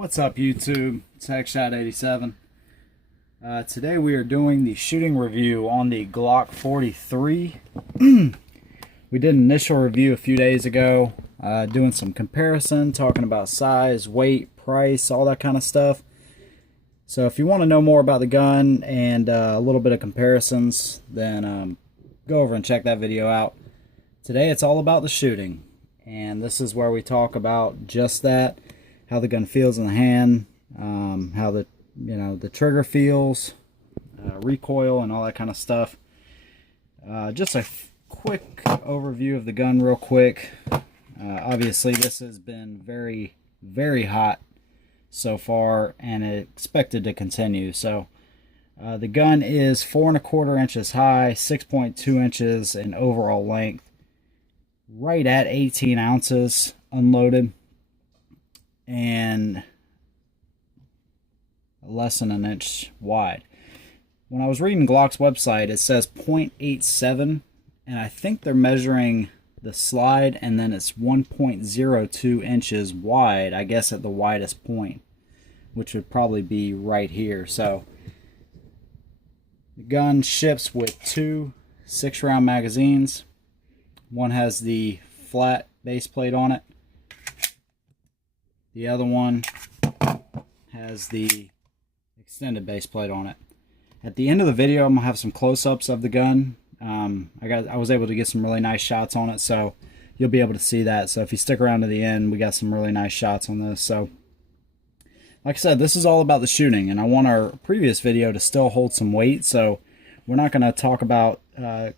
What's up, YouTube? It's Shot87. Today we are doing the shooting review on the Glock 43. We did an initial review a few days ago, doing some comparison, talking about size, weight, price, all that kind of stuff. So if you want to know more about the gun and a little bit of comparisons, then go over and check that video out. Today it's all about the shooting, and this is where we talk about just that. How the gun feels in the hand, how the trigger feels, recoil, and all that kind of stuff. Just a quick overview of the gun real quick. Obviously this has been very, very hot so far, and expected to continue. So the gun is 4 1/4 inches high, 6.2 inches in overall length, right at 18 ounces unloaded, and less than an inch wide. When I was reading Glock's website, it says 0.87, and I think they're measuring the slide, and then it's 1.02 inches wide, I guess at the widest point, which would probably be right here. So the gun ships with 2 6-round magazines. One has the flat base plate on it. The other one has the extended base plate on it. At the end of the video, I'm gonna have some close-ups of the gun. I was able to get some really nice shots on it, so you'll be able to see that. So if you stick around to the end, we got some really nice shots on this. So like I said, this is all about the shooting, and I want our previous video to still hold some weight, so we're not going to talk about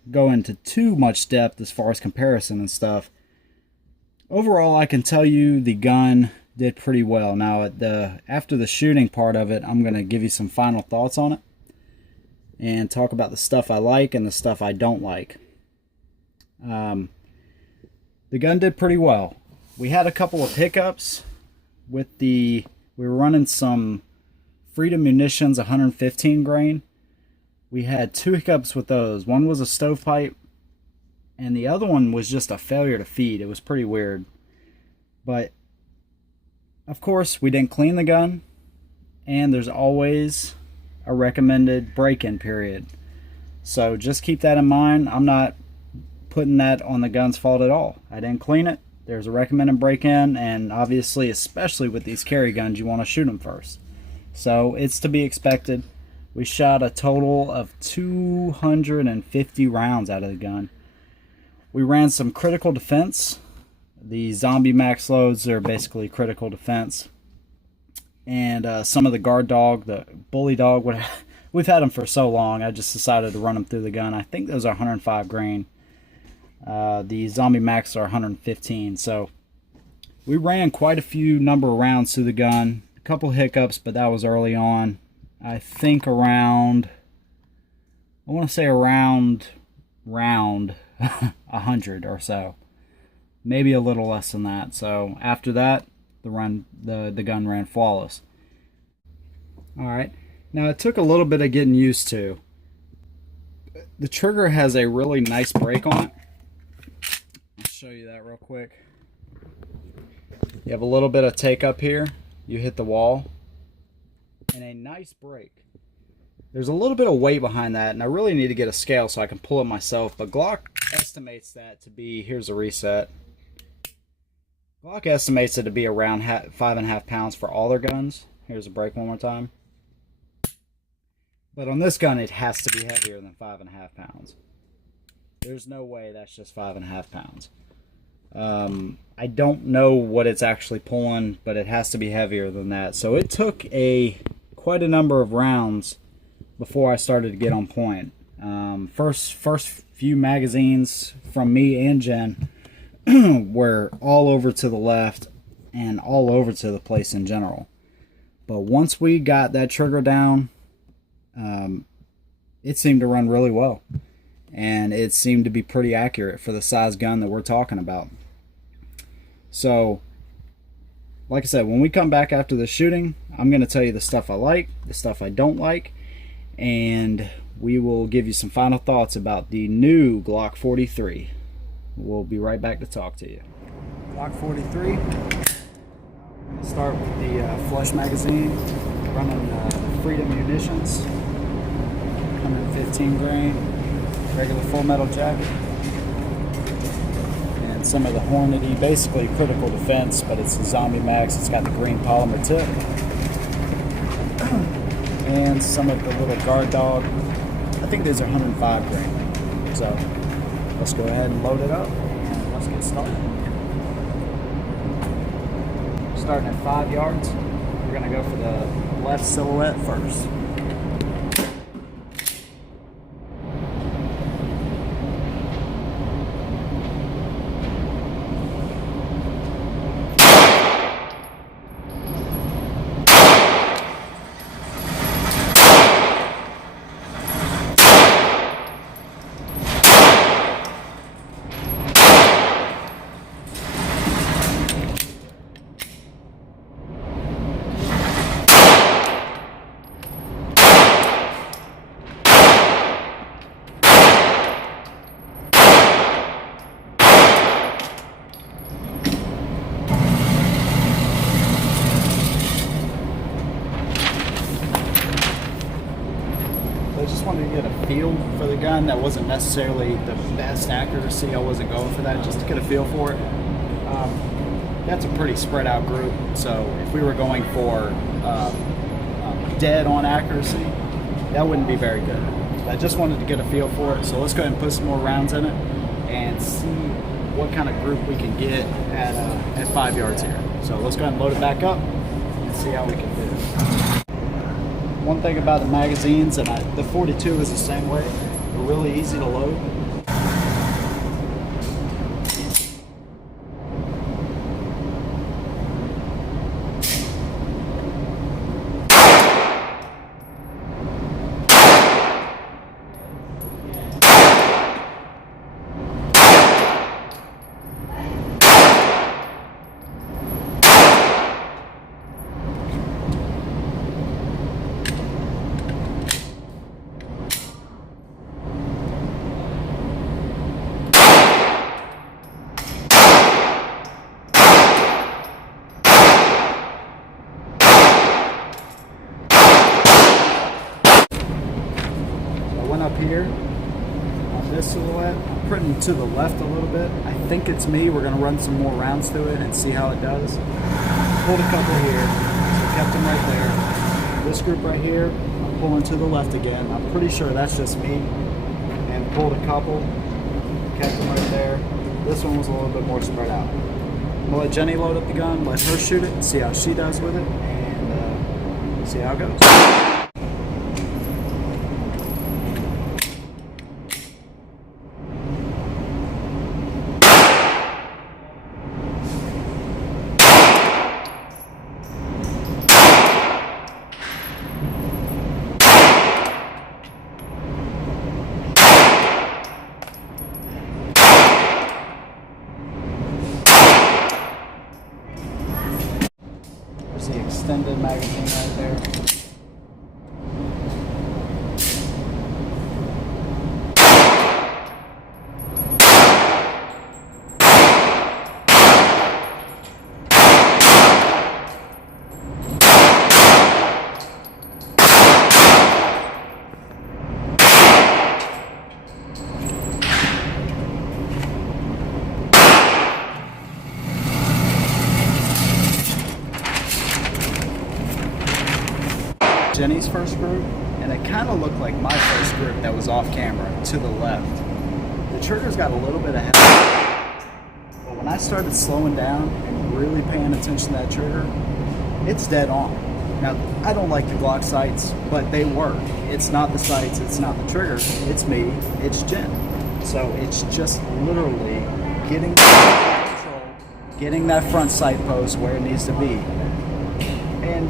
go into too much depth as far as comparison and stuff. Overall, I can tell you the gun did pretty well. Now, after the shooting part of it, I'm going to give you some final thoughts on it and talk about the stuff I like and the stuff I don't like. The gun did pretty well. We had a couple of hiccups with we were running some Freedom Munitions 115 grain. We had 2 hiccups with those. One was a stovepipe, and the other one was just a failure to feed. It was pretty weird. But of course, we didn't clean the gun, and there's always a recommended break-in period. So just keep that in mind. I'm not putting that on the gun's fault at all. I didn't clean it. There's a recommended break-in, and obviously, especially with these carry guns, you want to shoot them first. So it's to be expected. We shot a total of 250 rounds out of the gun. We ran some critical defense. The zombie max loads are basically critical defense. And some of the guard dog, the bully dog, we've had them for so long, I just decided to run them through the gun. I think those are 105 grain. The zombie max are 115. So we ran quite a few number of rounds through the gun. A couple hiccups, but that was early on. I think around, I want to say around round 100 or so. Maybe a little less than that. So after that, the gun ran flawless. Alright, now it took a little bit of getting used to. The trigger has a really nice break on it. I'll show you that real quick. You have a little bit of take up here. You hit the wall, and a nice break. There's a little bit of weight behind that, and I really need to get a scale so I can pull it myself, but Glock estimates that to be, here's a reset. Glock estimates it to be around 5.5 pounds for all their guns. Here's a break one more time. But on this gun, it has to be heavier than 5.5 pounds. There's no way that's just 5.5 pounds. I don't know what it's actually pulling, but it has to be heavier than that. So it took quite a number of rounds before I started to get on point. First few magazines from me and Jen were all over to the left and all over to the place in general. But once we got that trigger down, it seemed to run really well. And it seemed to be pretty accurate for the size gun that we're talking about. So, like I said, when we come back after the shooting, I'm going to tell you the stuff I like, the stuff I don't like, and we will give you some final thoughts about the new Glock 43. We'll be right back to talk to you. Glock 43. Start with the flush magazine, running Freedom munitions, coming 15 grain, regular full metal jacket, and some of the Hornady, basically critical defense, but it's the Zombie Max. It's got the green polymer tip, and some of the little guard dog. I think these are 105 grain. So let's go ahead and load it up and let's get started. Starting at 5 yards, we're going to go for the left silhouette first. I just wanted to get a feel for the gun. That wasn't necessarily the best accuracy. I wasn't going for that, just to get a feel for it. That's a pretty spread out group, so if we were going for dead on accuracy, that wouldn't be very good. I just wanted to get a feel for it, so let's go ahead and put some more rounds in it and see what kind of group we can get at 5 yards here. So let's go ahead and load it back up and see how we can do it. One thing about the magazines, and the 42 is the same way, they're really easy to load. Up here on this silhouette, I'm putting to the left a little bit. I think it's me. We're going to run some more rounds through it and see how it does. Pulled a couple here, so kept them right there. This group right here, I'm pulling to the left again. I'm pretty sure that's just me. And pulled a couple, kept them right there. This one was a little bit more spread out. I'm going to let Jenny load up the gun, let her shoot it, see how she does with it, and see how it goes. The extended magazine right there. Jenny's first group, and it kind of looked like my first group that was off camera to the left. The trigger's got a little bit of heavy, but when I started slowing down and really paying attention to that trigger, it's dead on. Now, I don't like the Glock sights, but they work. It's not the sights, it's not the trigger, it's me, it's Jen. So it's just literally getting control, getting that front sight post where it needs to be. And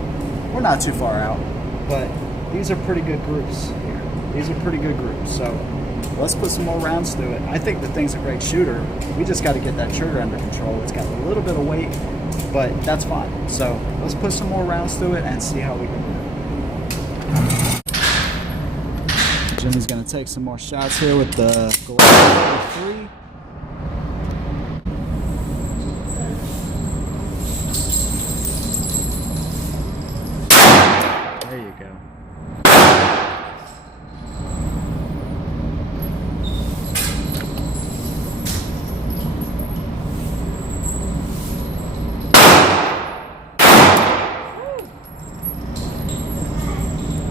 we're not too far out, but these are pretty good groups here. These are pretty good groups. So let's put some more rounds through it. I think the thing's a great shooter. We just got to get that trigger under control. It's got a little bit of weight, but that's fine. So let's put some more rounds through it and see how we can do it. Jimmy's going to take some more shots here with the Glock 3. you go.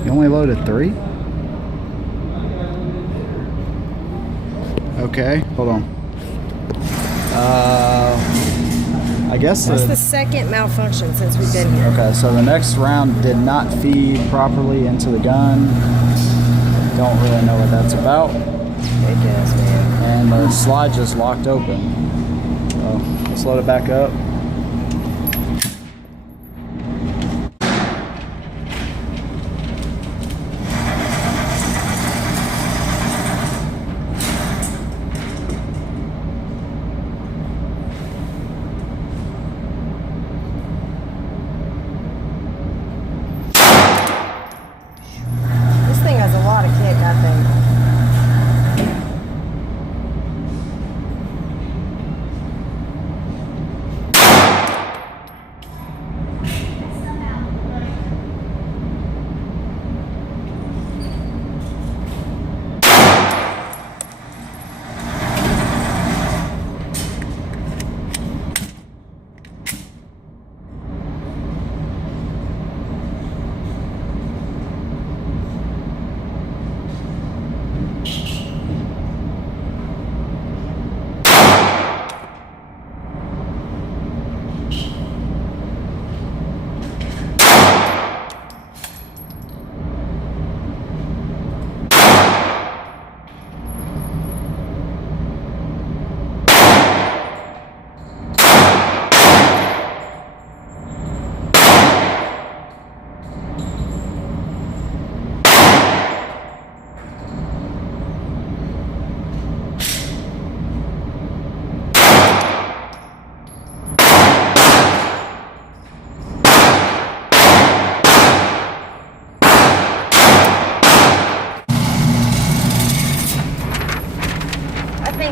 You only loaded 3? Okay, hold on. I guess that's the second malfunction since we've been here. Okay, so the next round did not feed properly into the gun. Don't really know what that's about. It does, man. And the slide just locked open. So let's load it back up.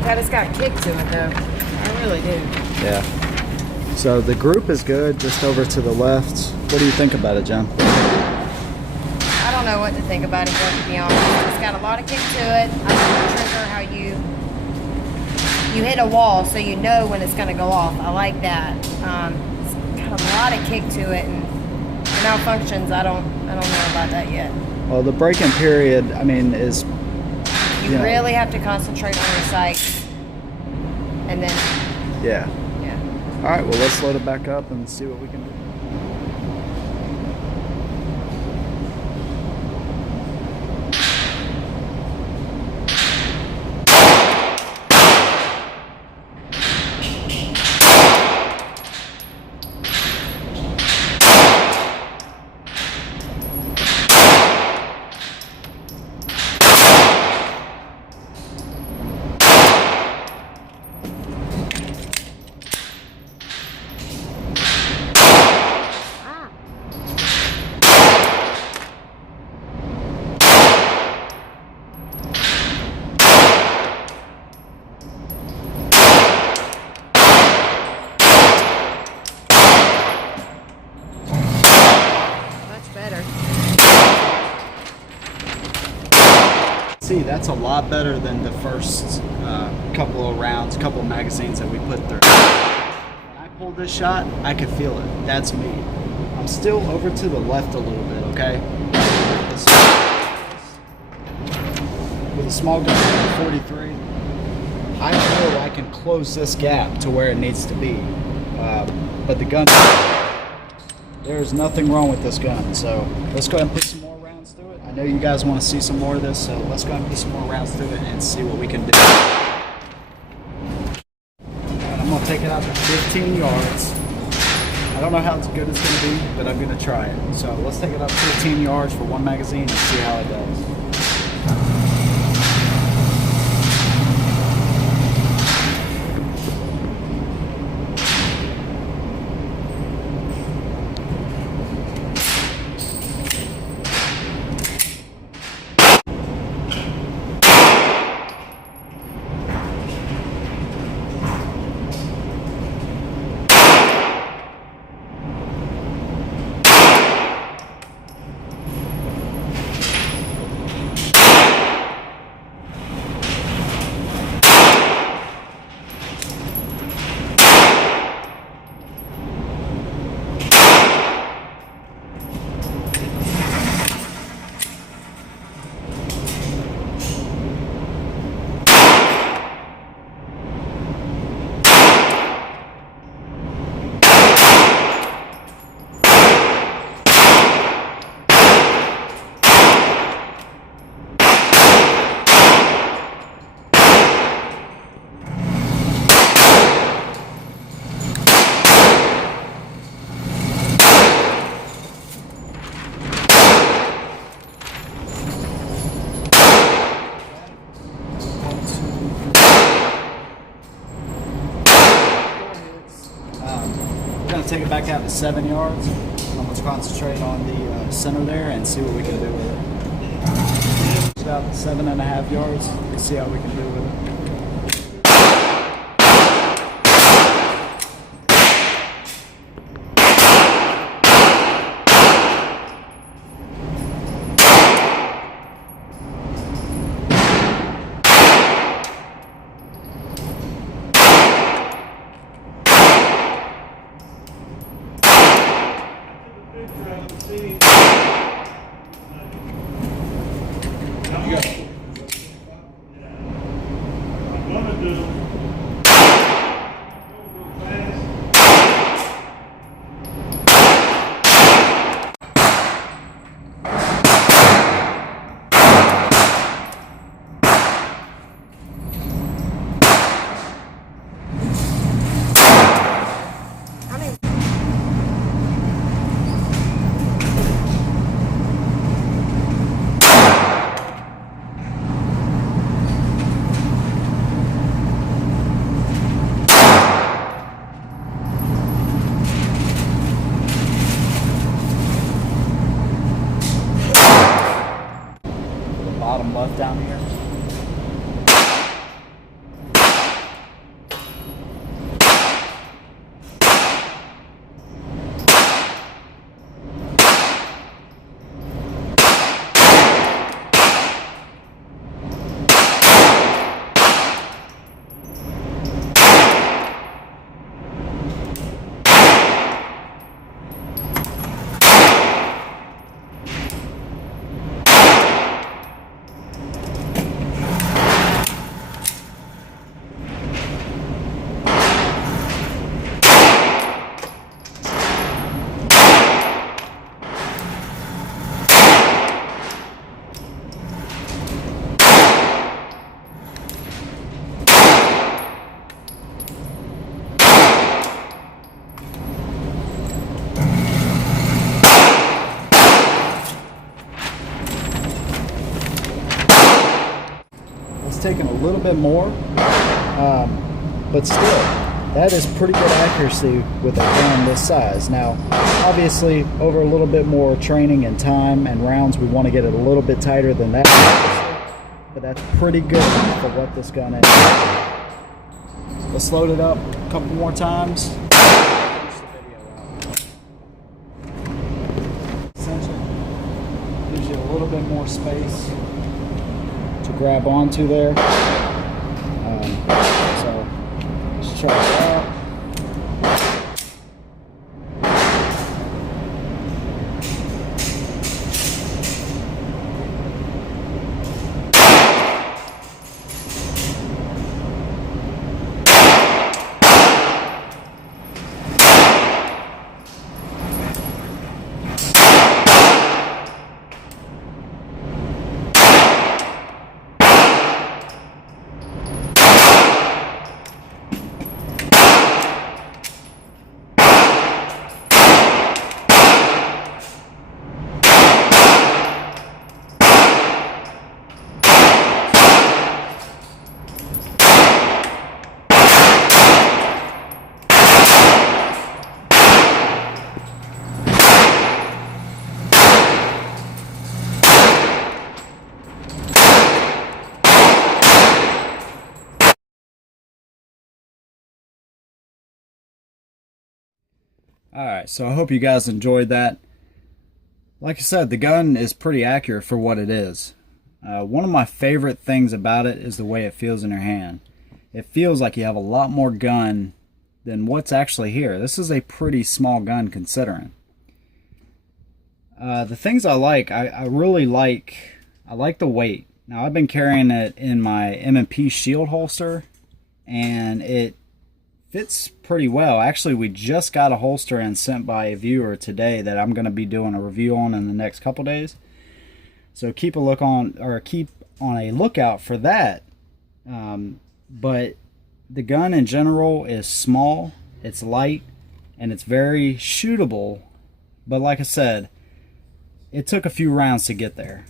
I just got kicked to it though. I really do. Yeah. So the group is good, just over to the left. What do you think about it, Jen? I don't know what to think about it, to be honest. It's got a lot of kick to it. I like the trigger, how you hit a wall so you know when it's going to go off. I like that. It's got a lot of kick to it, and malfunctions, I don't know about that yet. Well, the break-in period, I mean, is... You really have to concentrate on your sights. And then... Yeah. Yeah. All right, well, let's load it back up and see what we can do. See, that's a lot better than the first couple of rounds, couple of magazines that we put through. When I pulled this shot, I could feel it. That's me. I'm still over to the left a little bit, okay? With a small gun, 43, I know I can close this gap to where it needs to be. But the gun, there's nothing wrong with this gun. So let's go ahead and put some more rounds through it. I know you guys want to see some more of this, so let's go ahead and put some more rounds through it and see what we can do. And I'm going to take it out to 15 yards. I don't know how good it's going to be, but I'm going to try it. So let's take it up 15 yards for one magazine and see how it does. going to take it back out to 7 yards. I'm going to concentrate on the center there and see what we can do with it. It's out to 7.5 yards. Let's see how we can do with it. Bottom left down here. Taking a little bit more, but still that is pretty good accuracy with a gun this size. Now obviously over a little bit more training and time and rounds we want to get it a little bit tighter than that, but that's pretty good for what this gun is. Let's load it up a couple more times. Essentially gives you a little bit more space to grab onto there. So let's try it out. Alright, so I hope you guys enjoyed that. Like I said, the gun is pretty accurate for what it is. One of my favorite things about it is the way it feels in your hand. It feels like you have a lot more gun than what's actually here. This is a pretty small gun considering. The things I like, I really like, I like the weight. Now I've been carrying it in my M&P Shield holster and it fits pretty well. Actually, we just got a holster and sent by a viewer today that I'm going to be doing a review on in the next couple days. So keep a lookout for that. But the gun in general is small, it's light, and it's very shootable. But like I said, it took a few rounds to get there.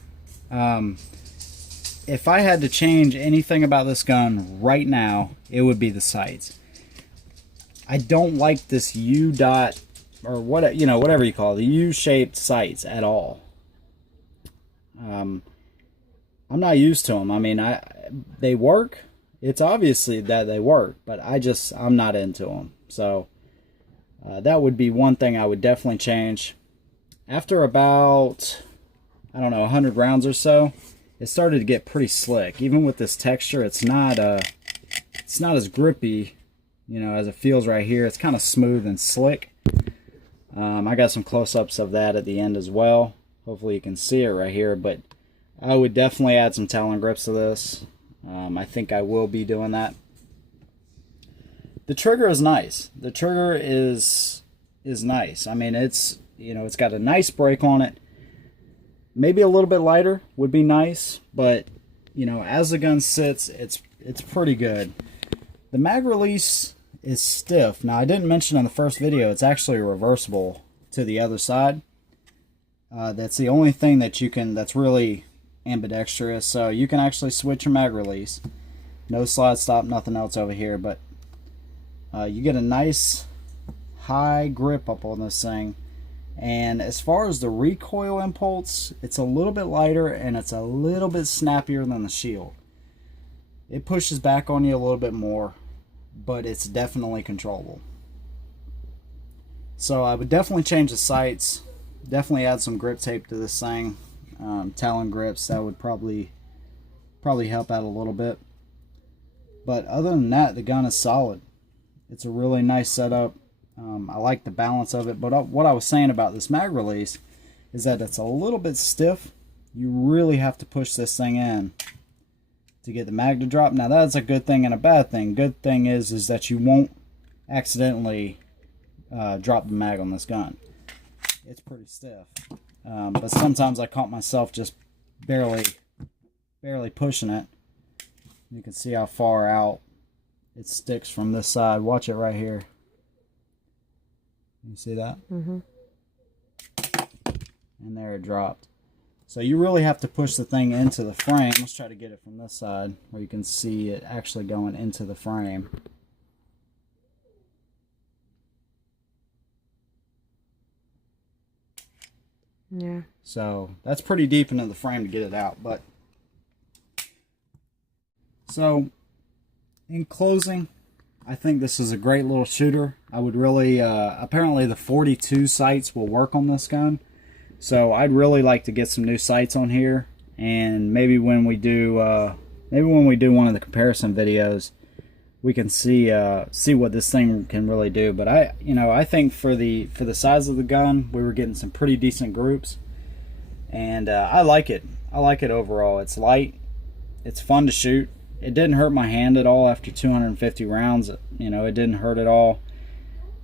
If I had to change anything about this gun right now, it would be the sights. I don't like this U dot, or what, you know, whatever you call it, the U-shaped sights at all. I'm not used to them. I mean, they work. It's obviously that they work, but I'm not into them. So that would be one thing I would definitely change. After about, I don't know, 100 rounds or so, it started to get pretty slick. Even with this texture, it's not as grippy, you know, as it feels right here. It's kind of smooth and slick. I got some close-ups of that at the end as well. Hopefully you can see it right here, but I would definitely add some Talon grips to this. I think I will be doing that. The trigger is nice. The trigger is nice. I mean, it's, you know, it's got a nice break on it. Maybe a little bit lighter would be nice, but you know, as the gun sits, it's pretty good. The mag release is stiff. Now, I didn't mention in the first video, it's actually reversible to the other side. That's the only thing that you can, that's really ambidextrous. So you can actually switch your mag release. No slide stop, nothing else over here, but you get a nice high grip up on this thing. And as far as the recoil impulse, it's a little bit lighter and it's a little bit snappier than the Shield. It pushes back on you a little bit more, but it's definitely controllable. So I would definitely change the sights, definitely add some grip tape to this thing. Talon grips, that would probably help out a little bit. But other than that, the gun is solid. It's a really nice setup. I like the balance of it, but what I was saying about this mag release is that it's a little bit stiff. You really have to push this thing in to get the mag to drop. Now, that's a good thing and a bad thing. Good thing is that you won't accidentally drop the mag on this gun. It's pretty stiff, but sometimes I caught myself just barely pushing it. You can see how far out it sticks from this side. Watch it right here. You see that? Mm-hmm. And there it dropped. So you really have to push the thing into the frame. Let's try to get it from this side where you can see it actually going into the frame. Yeah. So that's pretty deep into the frame to get it out. But so in closing, I think this is a great little shooter. I would really, apparently the 42 sights will work on this gun. So I'd really like to get some new sights on here. And maybe when we do one of the comparison videos, we can see what this thing can really do. But I think for the size of the gun, we were getting some pretty decent groups. And I like it. I like it overall. It's light. It's fun to shoot. It didn't hurt my hand at all after 250 rounds. You know, it didn't hurt at all.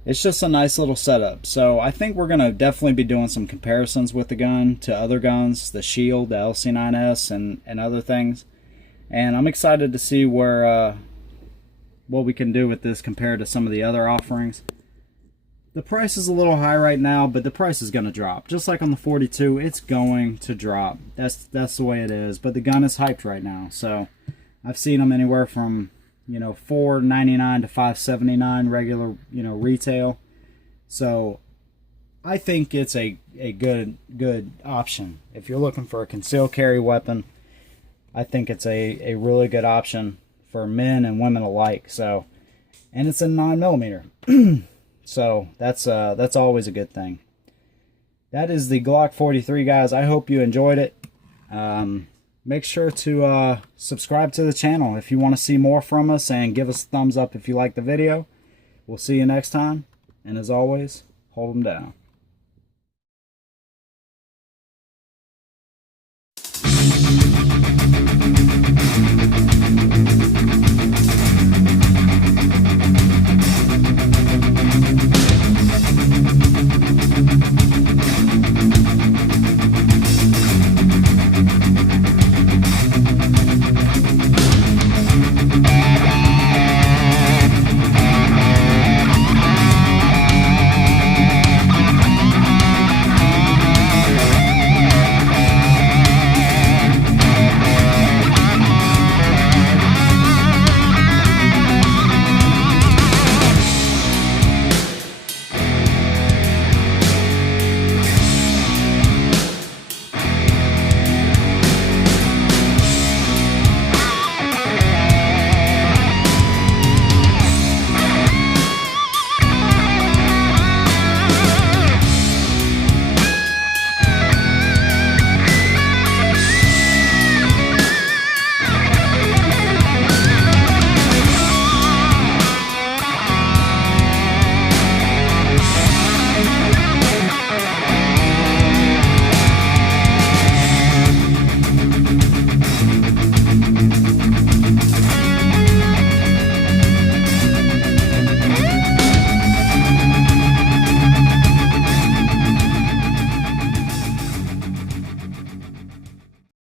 It's just a nice little setup. So I think we're going to definitely be doing some comparisons with the gun to other guns, the Shield, the LC9S, and other things. And I'm excited to see what we can do with this compared to some of the other offerings. The price is a little high right now, but the price is going to drop. Just like on the 42, it's going to drop. That's the way it is. But the gun is hyped right now. So I've seen them anywhere from, you know, $4.99 to $5.79 regular, you know, retail. So I think it's a good option. If you're looking for a concealed carry weapon, I think it's a really good option for men and women alike. So, and it's a 9mm. So that's always a good thing. That is the Glock 43, guys. I hope you enjoyed it. Make sure to subscribe to the channel if you want to see more from us, and give us a thumbs up if you like the video. We'll see you next time, and as always, hold them down.